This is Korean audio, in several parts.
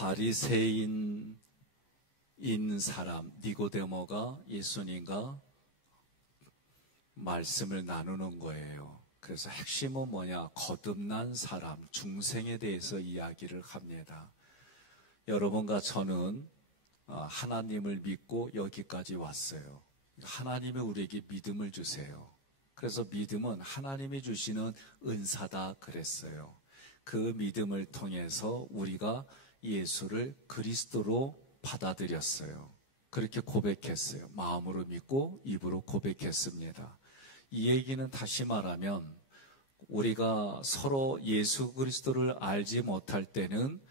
바리새인인 사람 니고데모가 예수님과 말씀을 나누는 거예요. 그래서 핵심은 뭐냐? 거듭난 사람, 중생에 대해서 이야기를 합니다. 여러분과 저는 하나님을 믿고 여기까지 왔어요. 하나님이 우리에게 믿음을 주세요. 그래서 믿음은 하나님이 주시는 은사다 그랬어요. 그 믿음을 통해서 우리가 예수를 그리스도로 받아들였어요. 그렇게 고백했어요. 마음으로 믿고 입으로 고백했습니다. 이 얘기는 다시 말하면 우리가 서로 예수 그리스도를 알지 못할 때는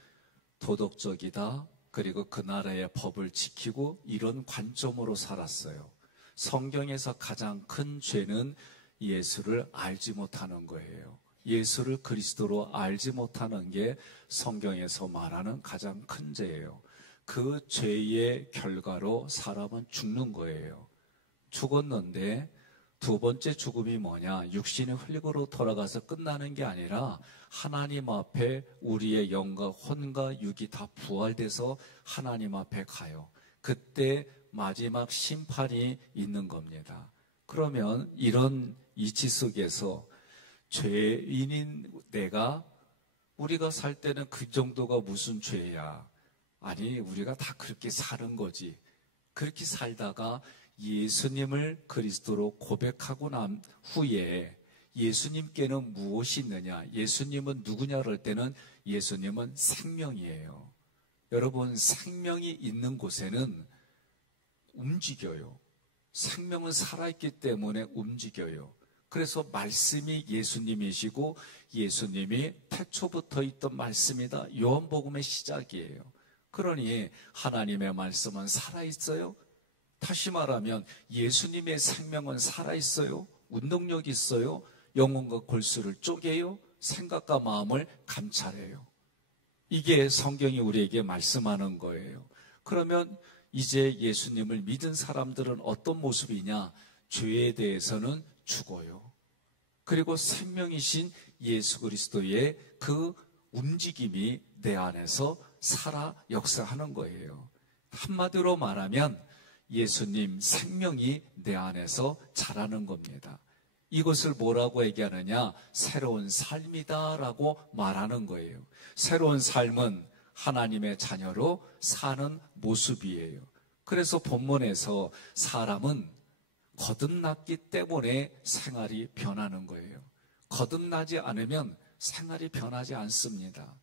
도덕적이다, 그리고 그 나라의 법을 지키고 이런 관점으로 살았어요. 성경에서 가장 큰 죄는 예수를 알지 못하는 거예요. 예수를 그리스도로 알지 못하는 게 성경에서 말하는 가장 큰 죄예요. 그 죄의 결과로 사람은 죽는 거예요. 죽었는데 두 번째 죽음이 뭐냐? 육신의 흙으로 돌아가서 끝나는 게 아니라 하나님 앞에 우리의 영과 혼과 육이 다 부활돼서 하나님 앞에 가요. 그때 마지막 심판이 있는 겁니다. 그러면 이런 이치 속에서 죄인인 우리가 살 때는 그 정도가 무슨 죄야? 아니, 우리가 다 그렇게 사는 거지. 그렇게 살다가 예수님을 그리스도로 고백하고 난 후에 예수님께는 무엇이 있느냐? 예수님은 누구냐를 할 때는 예수님은 생명이에요. 여러분, 생명이 있는 곳에는 움직여요. 생명은 살아있기 때문에 움직여요. 그래서 말씀이 예수님이시고 예수님이 태초부터 있던 말씀이다. 요한복음의 시작이에요. 그러니 하나님의 말씀은 살아있어요. 다시 말하면 예수님의 생명은 살아있어요. 운동력이 있어요. 영혼과 골수를 쪼개요. 생각과 마음을 감찰해요. 이게 성경이 우리에게 말씀하는 거예요. 그러면 이제 예수님을 믿은 사람들은 어떤 모습이냐? 죄에 대해서는 죽어요. 그리고 생명이신 예수 그리스도의 그 움직임이 내 안에서 살아 역사하는 거예요. 한마디로 말하면 예수님 생명이 내 안에서 자라는 겁니다. 이것을 뭐라고 얘기하느냐? 새로운 삶이다라고 말하는 거예요. 새로운 삶은 하나님의 자녀로 사는 모습이에요. 그래서 본문에서 사람은 거듭났기 때문에 생활이 변하는 거예요. 거듭나지 않으면 생활이 변하지 않습니다.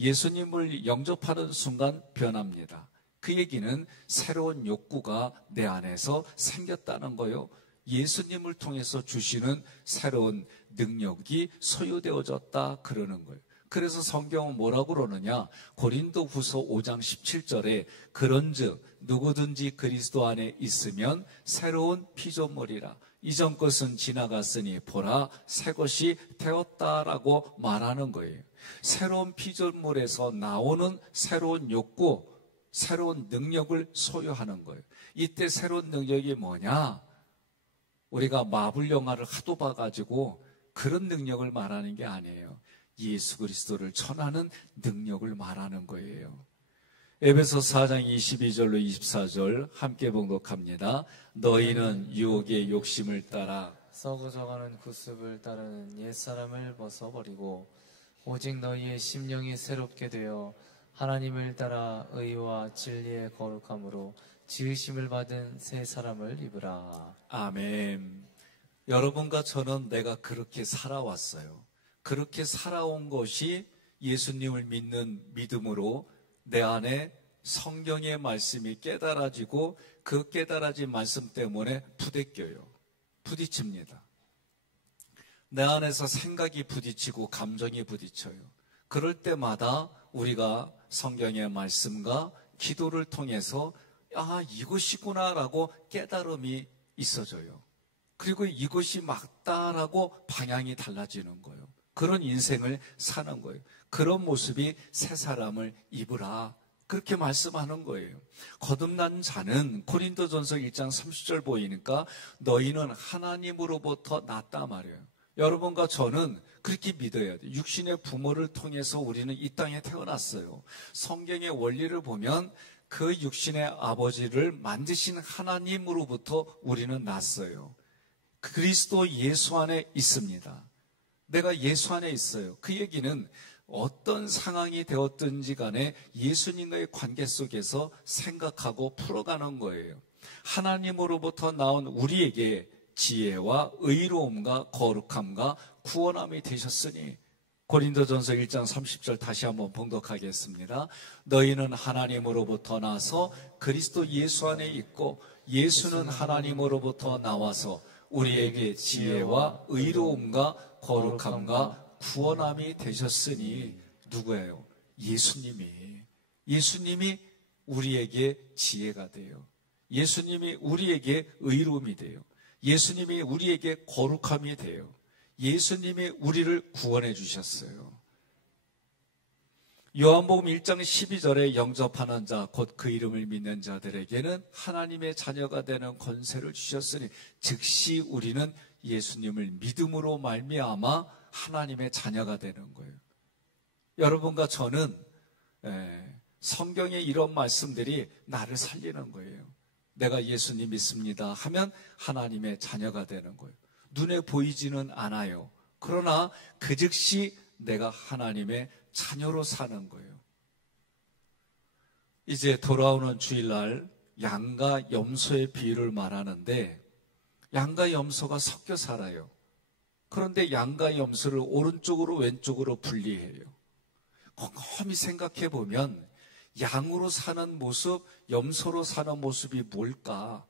예수님을 영접하는 순간 변합니다. 그 얘기는 새로운 욕구가 내 안에서 생겼다는 거예요. 예수님을 통해서 주시는 새로운 능력이 소유되어졌다 그러는 거예요. 그래서 성경은 뭐라고 그러느냐? 고린도후서 5장 17절에 그런즉 누구든지 그리스도 안에 있으면 새로운 피조물이라. 이전 것은 지나갔으니 보라 새 것이 되었다라고 말하는 거예요. 새로운 피조물에서 나오는 새로운 욕구, 새로운 능력을 소유하는 거예요. 이때 새로운 능력이 뭐냐? 우리가 마블 영화를 하도 봐가지고 그런 능력을 말하는 게 아니에요. 예수 그리스도를 전하는 능력을 말하는 거예요. 에베소서 4장 22절로 24절 함께 봉독합니다. 너희는 유혹의 욕심을 따라 썩어져가는 구습을 따르는 옛사람을 벗어버리고 오직 너희의 심령이 새롭게 되어 하나님을 따라 의와 진리의 거룩함으로 지으심을 받은 새 사람을 입으라. 아멘. 여러분과 저는 내가 그렇게 살아왔어요. 그렇게 살아온 것이 예수님을 믿는 믿음으로 내 안에 성경의 말씀이 깨달아지고 그 깨달아진 말씀 때문에 부대껴요. 부딪힙니다. 내 안에서 생각이 부딪히고 감정이 부딪혀요. 그럴 때마다 우리가 성경의 말씀과 기도를 통해서 이것이구나라고 깨달음이 있어져요. 그리고 이것이 맞다라고 방향이 달라지는 거예요. 그런 인생을 사는 거예요. 그런 모습이 새 사람을 입으라. 그렇게 말씀하는 거예요. 거듭난 자는 고린도전서 1장 30절 보이니까 너희는 하나님으로부터 났다 말이에요. 여러분과 저는 그렇게 믿어야 돼요. 육신의 부모를 통해서 우리는 이 땅에 태어났어요. 성경의 원리를 보면 그 육신의 아버지를 만드신 하나님으로부터 우리는 났어요. 그리스도 예수 안에 있습니다. 내가 예수 안에 있어요. 그 얘기는 어떤 상황이 되었든지 간에 예수님과의 관계 속에서 생각하고 풀어가는 거예요. 하나님으로부터 나온 우리에게 지혜와 의로움과 거룩함과 구원함이 되셨으니, 고린도전서 1장 30절 다시 한번 봉독하겠습니다. 너희는 하나님으로부터 나서 그리스도 예수 안에 있고 예수는 하나님으로부터 나와서 우리에게 지혜와 의로움과 거룩함과 구원함이 되셨으니. 누구예요? 예수님이 우리에게 지혜가 돼요. 예수님이 우리에게 의로움이 돼요. 예수님이 우리에게 거룩함이 돼요. 예수님이 우리를 구원해 주셨어요. 요한복음 1장 12절에 영접하는 자, 곧 그 이름을 믿는 자들에게는 하나님의 자녀가 되는 권세를 주셨으니, 즉시 우리는 예수님을 믿음으로 말미암아 하나님의 자녀가 되는 거예요. 여러분과 저는 성경의 이런 말씀들이 나를 살리는 거예요. 내가 예수님 믿습니다 하면 하나님의 자녀가 되는 거예요. 눈에 보이지는 않아요. 그러나 그 즉시 내가 하나님의 자녀로 사는 거예요. 이제 돌아오는 주일날 양과 염소의 비유를 말하는데, 양과 염소가 섞여 살아요. 그런데 양과 염소를 오른쪽으로 왼쪽으로 분리해요. 곰곰이 생각해 보면 양으로 사는 모습, 염소로 사는 모습이 뭘까?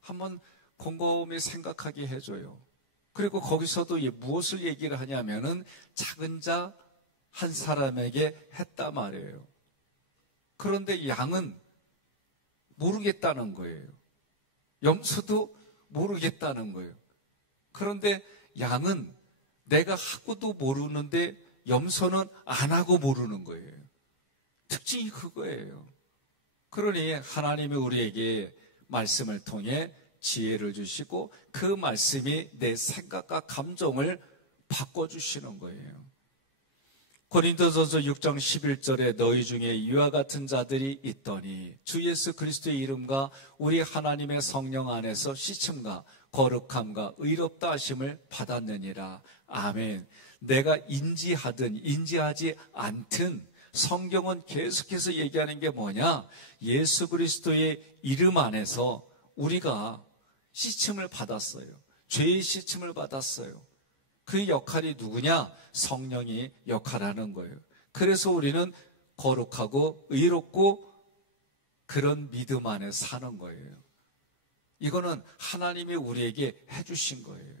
한번 곰곰이 생각하게 해줘요. 그리고 거기서도 무엇을 얘기를 하냐면은 작은 자 한 사람에게 했다 말이에요. 그런데 양은 모르겠다는 거예요. 염소도 모르겠다는 거예요. 그런데 양은 내가 하고도 모르는데 염소는 안 하고 모르는 거예요. 특징이 그거예요. 그러니 하나님이 우리에게 말씀을 통해 지혜를 주시고 그 말씀이 내 생각과 감정을 바꿔주시는 거예요. 고린도전서 6장 11절에 너희 중에 이와 같은 자들이 있더니 주 예수 그리스도의 이름과 우리 하나님의 성령 안에서 씻음과 거룩함과 의롭다 하심을 받았느니라. 아멘. 내가 인지하든 인지하지 않든 성경은 계속해서 얘기하는 게 뭐냐? 예수 그리스도의 이름 안에서 우리가 씻음을 받았어요. 죄의 씻음을 받았어요. 그 역할이 누구냐? 성령이 역할하는 거예요. 그래서 우리는 거룩하고 의롭고 그런 믿음 안에 사는 거예요. 이거는 하나님이 우리에게 해주신 거예요.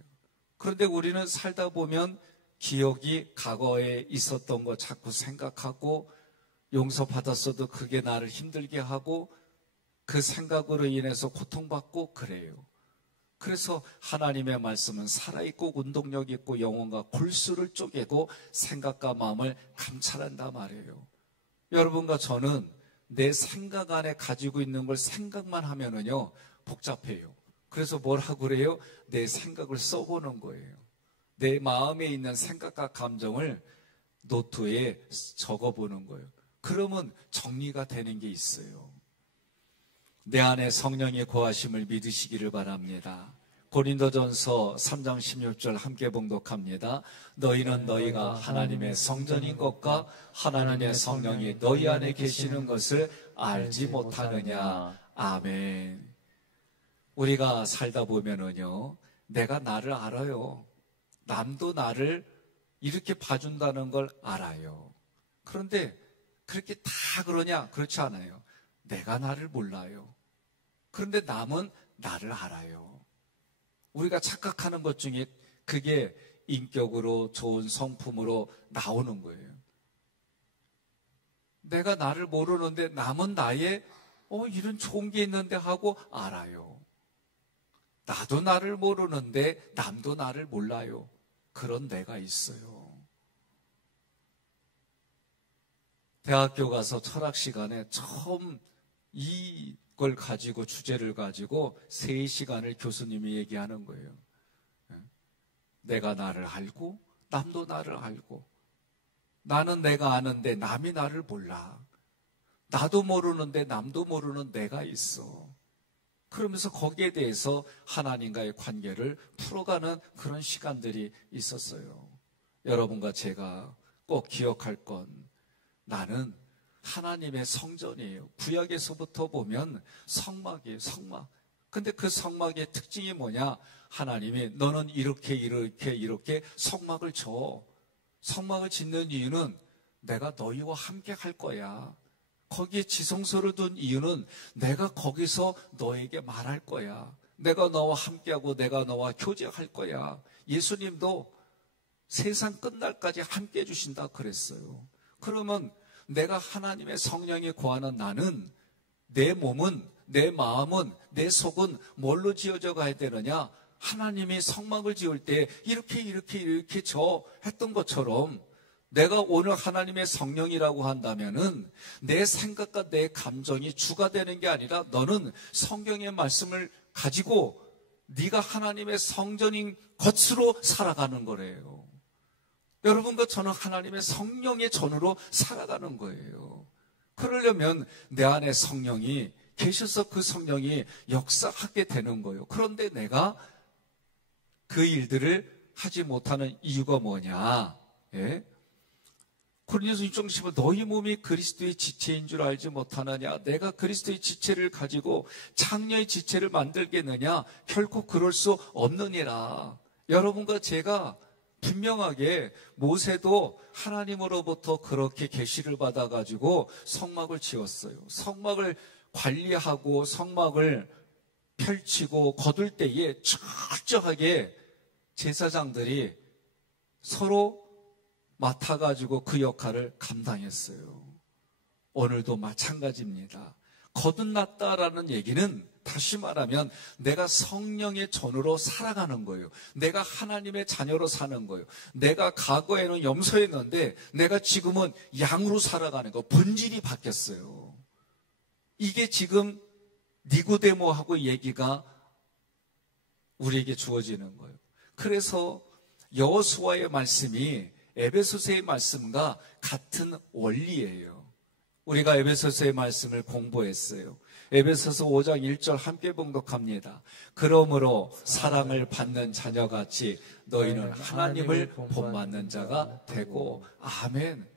그런데 우리는 살다 보면 기억이 과거에 있었던 거 자꾸 생각하고 용서받았어도 그게 나를 힘들게 하고 그 생각으로 인해서 고통받고 그래요. 그래서 하나님의 말씀은 살아있고 운동력 있고 영혼과 골수를 쪼개고 생각과 마음을 감찰한다 말이에요. 여러분과 저는 내 생각 안에 가지고 있는 걸 생각만 하면은요 복잡해요. 그래서 뭘 하고 그래요? 내 생각을 써보는 거예요. 내 마음에 있는 생각과 감정을 노트에 적어보는 거예요. 그러면 정리가 되는 게 있어요. 내 안에 성령의 거하심을 믿으시기를 바랍니다. 고린도전서 3장 16절 함께 봉독합니다. 너희는 너희가 하나님의 성전인 것과 하나님의 성령이 너희 안에 계시는 것을 알지 못하느냐. 아멘. 우리가 살다 보면은요, 내가 나를 알아요. 남도 나를 이렇게 봐준다는 걸 알아요. 그런데 그렇게 다 그러냐? 그렇지 않아요. 내가 나를 몰라요. 그런데 남은 나를 알아요. 우리가 착각하는 것 중에 그게 인격으로 좋은 성품으로 나오는 거예요. 내가 나를 모르는데 남은 나의 이런 좋은 게 있는데 하고 알아요. 나도 나를 모르는데 남도 나를 몰라요. 그런 내가 있어요. 대학교 가서 철학 시간에 처음 이걸 가지고 주제를 가지고 3시간을 교수님이 얘기하는 거예요. 내가 나를 알고 남도 나를 알고, 나는 내가 아는데 남이 나를 몰라. 나도 모르는데 남도 모르는 내가 있어. 그러면서 거기에 대해서 하나님과의 관계를 풀어가는 그런 시간들이 있었어요. 여러분과 제가 꼭 기억할 건, 나는 하나님의 성전이에요. 구약에서부터 보면 성막이에요, 성막. 근데 그 성막의 특징이 뭐냐? 하나님이 너는 이렇게 성막을 줘. 성막을 짓는 이유는 내가 너희와 함께 할 거야. 거기에 지성소를 둔 이유는 내가 거기서 너에게 말할 거야. 내가 너와 함께하고 내가 너와 교제할 거야. 예수님도 세상 끝날까지 함께 해주신다 그랬어요. 그러면 내가 하나님의 성령에 거하는 나는, 내 몸은, 내 마음은, 내 속은 뭘로 지어져 가야 되느냐? 하나님이 성막을 지을 때 이렇게 저 했던 것처럼, 내가 오늘 하나님의 성령이라고 한다면은 내 생각과 내 감정이 주가 되는 게 아니라, 너는 성경의 말씀을 가지고 네가 하나님의 성전인 것으로 살아가는 거래요. 여러분과 저는 하나님의 성령의 전으로 살아가는 거예요. 그러려면 내 안에 성령이 계셔서 그 성령이 역사하게 되는 거예요. 그런데 내가 그 일들을 하지 못하는 이유가 뭐냐? 예? 고린도서 6장 10절, 너희 몸이 그리스도의 지체인 줄 알지 못하느냐? 내가 그리스도의 지체를 가지고 장녀의 지체를 만들겠느냐? 결코 그럴 수 없느니라. 여러분과 제가 분명하게, 모세도 하나님으로부터 그렇게 계시를 받아가지고 성막을 지었어요. 성막을 관리하고 성막을 펼치고 거둘 때에 철저하게 제사장들이 서로 맡아가지고 그 역할을 감당했어요. 오늘도 마찬가지입니다. 거듭났다라는 얘기는, 다시 말하면 내가 성령의 전으로 살아가는 거예요. 내가 하나님의 자녀로 사는 거예요. 내가 과거에는 염소였는데 내가 지금은 양으로 살아가는 거, 본질이 바뀌었어요. 이게 지금 니고데모하고 얘기가 우리에게 주어지는 거예요. 그래서 여호수아의 말씀이 에베소서의 말씀과 같은 원리예요. 우리가 에베소서의 말씀을 공부했어요. 에베소서 5장 1절 함께 봉독합니다. 그러므로 사랑을 받는 자녀같이 너희는 하나님을 본받는 자가 되고. 아멘.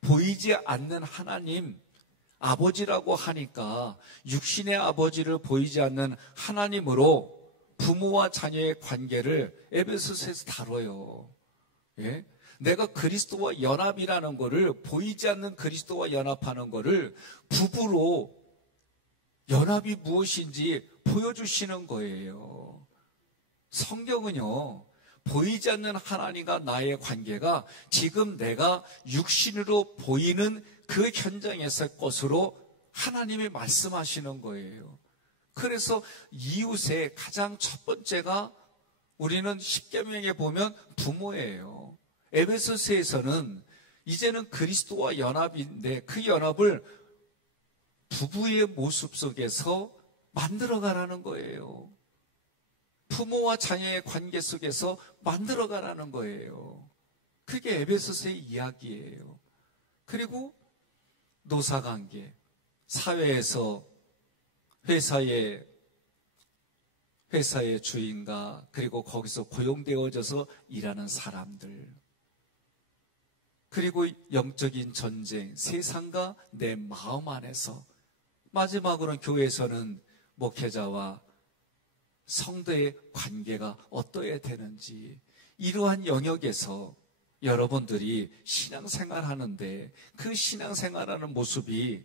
보이지 않는 하나님, 아버지라고 하니까 육신의 아버지를 보이지 않는 하나님으로 부모와 자녀의 관계를 에베소서에서 다뤄요. 예? 내가 그리스도와 연합이라는 거를, 보이지 않는 그리스도와 연합하는 거를 부부로 연합이 무엇인지 보여주시는 거예요. 성경은요, 보이지 않는 하나님과 나의 관계가 지금 내가 육신으로 보이는 그 현장에서의 것으로 하나님이 말씀하시는 거예요. 그래서 이웃의 가장 첫 번째가, 우리는 십계명에 보면 부모예요. 에베소서에서는 이제는 그리스도와 연합인데 그 연합을 부부의 모습 속에서 만들어가라는 거예요. 부모와 자녀의 관계 속에서 만들어가라는 거예요. 그게 에베소서의 이야기예요. 그리고 노사관계, 사회에서 회사의 주인과, 그리고 거기서 고용되어져서 일하는 사람들, 그리고 영적인 전쟁, 세상과 내 마음 안에서, 마지막으로는 교회에서는 목회자와 성도의 관계가 어떠해야 되는지, 이러한 영역에서 여러분들이 신앙생활 하는데 그 신앙생활하는 모습이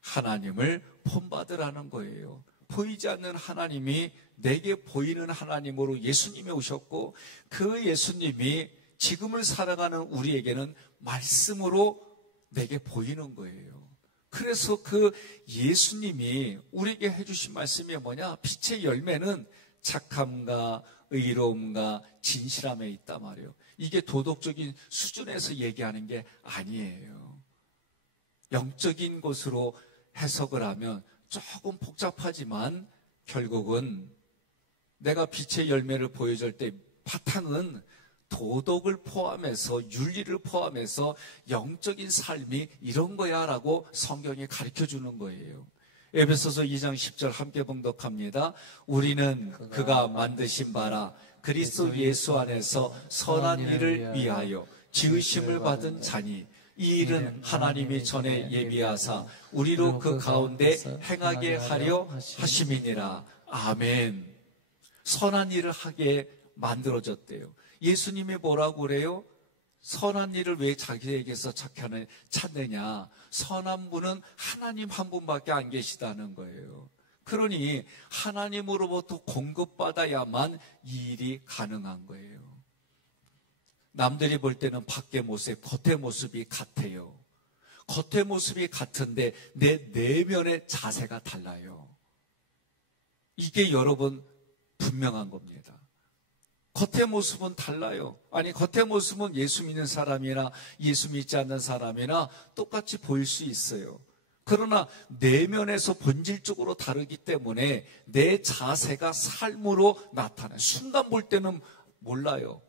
하나님을 본받으라는 거예요. 보이지 않는 하나님이 내게 보이는 하나님으로 예수님이 오셨고, 그 예수님이 지금을 살아가는 우리에게는 말씀으로 내게 보이는 거예요. 그래서 그 예수님이 우리에게 해주신 말씀이 뭐냐? 빛의 열매는 착함과 의로움과 진실함에 있단 말이에요. 이게 도덕적인 수준에서 얘기하는 게 아니에요. 영적인 것으로 해석을 하면 조금 복잡하지만 결국은 내가 빛의 열매를 보여줄 때 바탕은 도덕을 포함해서 윤리를 포함해서 영적인 삶이 이런 거야 라고 성경이 가르쳐주는 거예요. 에베소서 2장 10절 함께 봉독합니다. 우리는 그가 만드신 바라 그리스도 예수 안에서 선한 일을 위하여 지으심을 받은 자니 이 일은 하나님이 전에 예비하사 우리로 그 가운데 행하게 하려 하심이니라. 아멘. 선한 일을 하게 만들어졌대요. 예수님이 뭐라고 그래요? 선한 일을 왜 자기에게서 찾느냐? 선한 분은 하나님 한 분밖에 안 계시다는 거예요. 그러니 하나님으로부터 공급받아야만 이 일이 가능한 거예요. 남들이 볼 때는 밖의 모습, 겉의 모습이 같아요. 겉의 모습이 같은데 내 내면의 자세가 달라요. 이게 여러분 분명한 겁니다. 겉의 모습은 달라요. 아니, 겉의 모습은 예수 믿는 사람이나 예수 믿지 않는 사람이나 똑같이 보일 수 있어요. 그러나 내면에서 본질적으로 다르기 때문에 내 자세가 삶으로 나타나요. 순간 볼 때는 몰라요.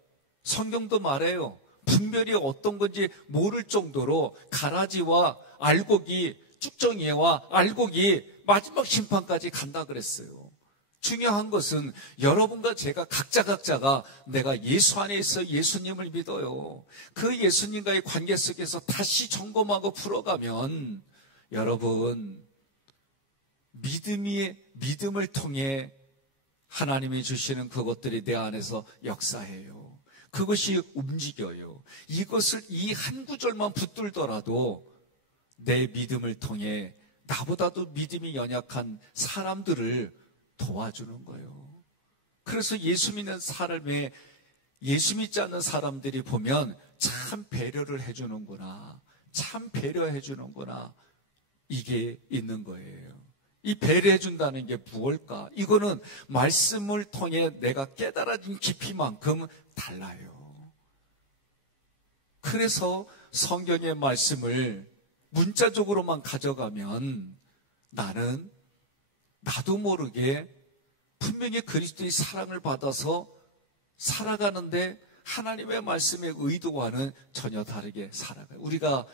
성경도 말해요. 분별이 어떤 건지 모를 정도로 가라지와 알곡이, 쭉정이와 알곡이 마지막 심판까지 간다 그랬어요. 중요한 것은 여러분과 제가 각자가 내가 예수 안에 있어 예수님을 믿어요. 그 예수님과의 관계 속에서 다시 점검하고 풀어가면 여러분 믿음을 통해 하나님이 주시는 그것들이 내 안에서 역사해요. 그것이 움직여요. 이것을 이 한 구절만 붙들더라도 내 믿음을 통해 나보다도 믿음이 연약한 사람들을 도와주는 거예요. 그래서 예수 믿는 사람의 예수 믿지 않는 사람들이 보면 참 배려를 해주는구나, 참 배려해 주는구나, 이게 있는 거예요. 이 배려해 준다는 게 무엇일까? 이거는 말씀을 통해 내가 깨달아진 깊이만큼 달라요. 그래서 성경의 말씀을 문자적으로만 가져가면 나도 모르게 분명히 그리스도의 사랑을 받아서 살아가는데 하나님의 말씀의 의도와는 전혀 다르게 살아가요. 우리가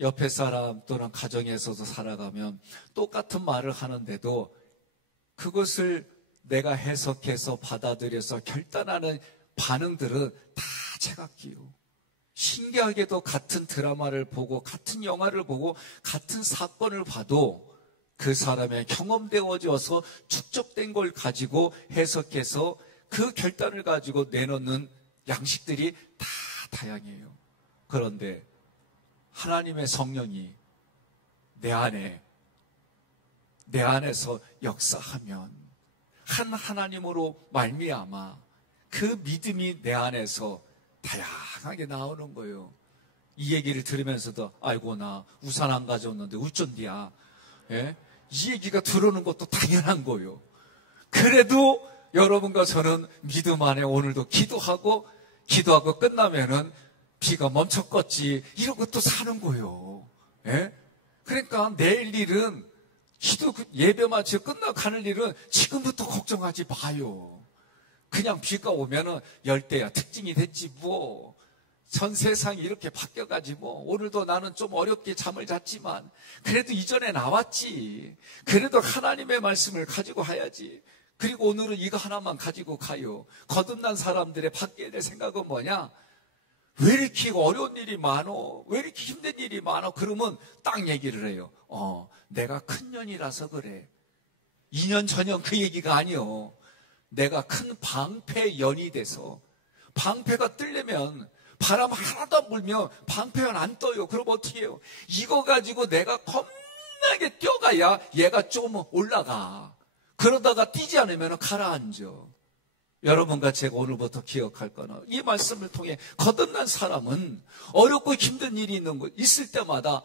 옆에 사람 또는 가정에서도 살아가면 똑같은 말을 하는데도 그것을 내가 해석해서 받아들여서 결단하는 반응들은 다 제각기요. 신기하게도 같은 드라마를 보고 같은 영화를 보고 같은 사건을 봐도 그 사람의 경험되어져서 축적된 걸 가지고 해석해서 그 결단을 가지고 내놓는 양식들이 다 다양해요. 그런데 하나님의 성령이 내 안에서 역사하면 하나님으로 말미암아 그 믿음이 내 안에서 다양하게 나오는 거예요. 이 얘기를 들으면서도 아이고 나 우산 안 가져왔는데 어쩐디야. 예? 이 얘기가 들어오는 것도 당연한 거예요. 그래도 여러분과 저는 믿음 안에 오늘도 기도하고 끝나면은 비가 멈췄겠지 이러고 또 사는 거예요. 예? 그러니까 내일 일은 예배 마치고 끝나고 가는 일은 지금부터 걱정하지 마요. 그냥 비가 오면은 열대야 특징이 됐지 뭐. 전 세상이 이렇게 바뀌어가지 뭐. 오늘도 나는 좀 어렵게 잠을 잤지만 그래도 이전에 나왔지. 그래도 하나님의 말씀을 가지고 가야지. 그리고 오늘은 이거 하나만 가지고 가요. 거듭난 사람들의 바뀌어야 될 생각은 뭐냐? 왜 이렇게 어려운 일이 많어? 왜 이렇게 힘든 일이 많어? 그러면 딱 얘기를 해요. 내가 큰 년이라서 그래. 2년 전년 그 얘기가 아니요. 내가 큰 방패연이 돼서 방패가 뜨려면 바람 하나도 안 불면 방패는 안 떠요. 그럼 어떻게 해요? 이거 가지고 내가 겁나게 뛰어가야 얘가 좀 올라가. 그러다가 뛰지 않으면 가라앉아. 여러분과 제가 오늘부터 기억할 거는 이 말씀을 통해 거듭난 사람은 어렵고 힘든 일이 있을 때마다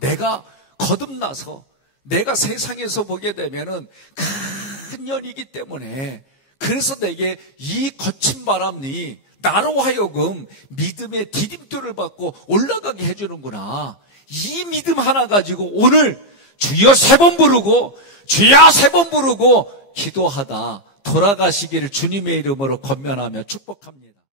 내가 거듭나서 내가 세상에서 보게 되면은 큰 연이기 때문에 그래서 내게 이 거친 바람이 나로 하여금 믿음의 디딤돌을 받고 올라가게 해주는구나. 이 믿음 하나 가지고 오늘 주여 3번 부르고 주여 3번 부르고 기도하다 돌아가시기를 주님의 이름으로 권면하며 축복합니다.